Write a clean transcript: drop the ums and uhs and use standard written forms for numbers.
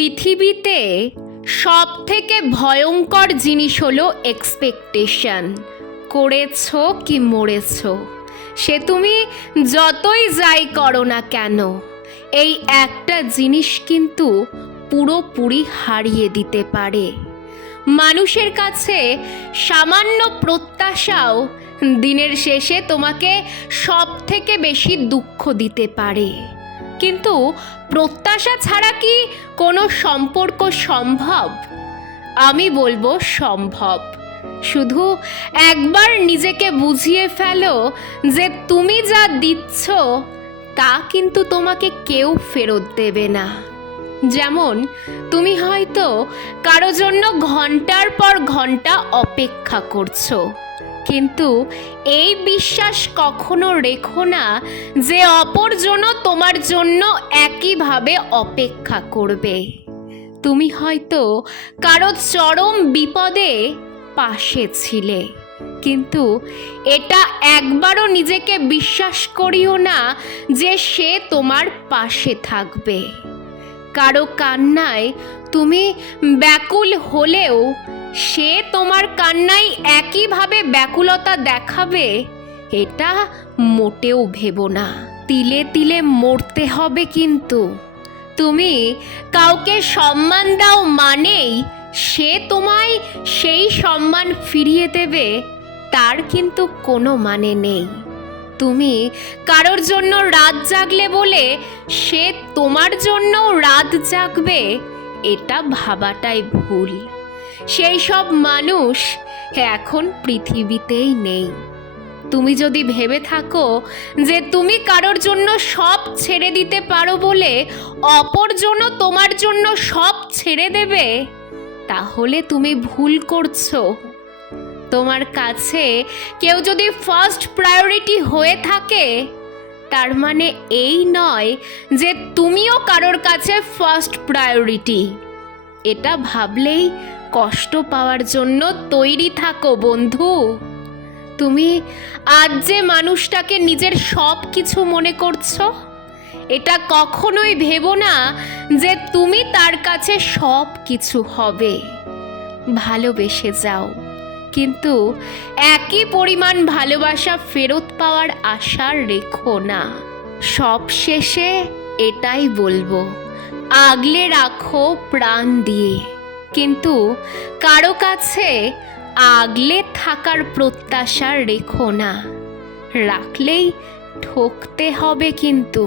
পৃথিবীতে সব থেকে ভয়ঙ্কর জিনিস হলো এক্সপেকটেশন। করেছো কি মরেছো, সে তুমি যতই যাই করো না কেন, এই একটা জিনিস কিন্তু পুরোপুরি হারিয়ে দিতে পারে। মানুষের কাছে সামান্য প্রত্যাশাও দিনের শেষে তোমাকে সব থেকে বেশি দুঃখ দিতে পারে। কিন্তু প্রত্যাশা ছাড়া কি কোনো সম্পর্ক সম্ভব? আমি বলবো সম্ভব। শুধু একবার নিজেকে বুঝিয়ে ফেলো যে তুমি যা দিচ্ছ তা কিন্তু তোমাকে কেউ ফেরত দেবে না। যেমন তুমি হয়তো কারো জন্য ঘন্টার পর ঘন্টা অপেক্ষা করছো, কিন্তু এই বিশ্বাস কখনো রেখো না যে অপরজনও তোমার জন্য একইভাবে অপেক্ষা করবে। তুমি হয়তো কারো চরম বিপদে পাশে ছিলে, কিন্তু এটা একবারও নিজেকে বিশ্বাস করিও না যে সে তোমার পাশে থাকবে। কারো কান্নায় তুমি ব্যাকুল হলেও সে তোমার কান্নায় একইভাবে ব্যাকুলতা দেখাবে, এটা মোটেও ভেবো না। তিলে তিলে মরতে হবে। কিন্তু তুমি কাউকে সম্মান দাও মানেই সে তোমায় সেই সম্মান ফিরিয়ে দেবে, তার কিন্তু কোনো মানে নেই। তুমি কারোর জন্য রাত জাগলে বলে সে তোমার জন্য রাত জাগবে, এটা ভাবাটাই ভুল। সেই সব মানুষ এখন পৃথিবীতেই নেই। তুমি যদি ভেবে থাকো যে তুমি কারোর জন্য সব ছেড়ে দিতে পারো বলে অপরজনও তোমার জন্য সব ছেড়ে দেবে, তাহলে তুমি ভুল করছো। তোমার কাছে কেউ যদি ফার্স্ট প্রায়োরিটি হয়ে থাকে, তার মানে এই নয় যে তুমিও কারোর কাছে ফার্স্ট প্রায়োরিটি। এটা ভাবলেই কষ্ট পাওয়ার জন্য তৈরি থাকো বন্ধু। তুমি আজ যে মানুষটাকে নিজের সব কিছু মনে করছো, এটা কখনোই ভেবো না যে তুমি তার কাছে সব কিছু হবে। ভালোবেসে যাও, কিন্তু একই পরিমাণ ভালোবাসা ফেরত পাওয়ার আশা রেখো না। সব শেষে এটাই বলবো, আগলে রাখো প্রাণ দিয়ে, কিন্তু কারো কাছে আগলে থাকার প্রত্যাশা রেখো না। রাখলেই ঠকতে হবে কিন্তু।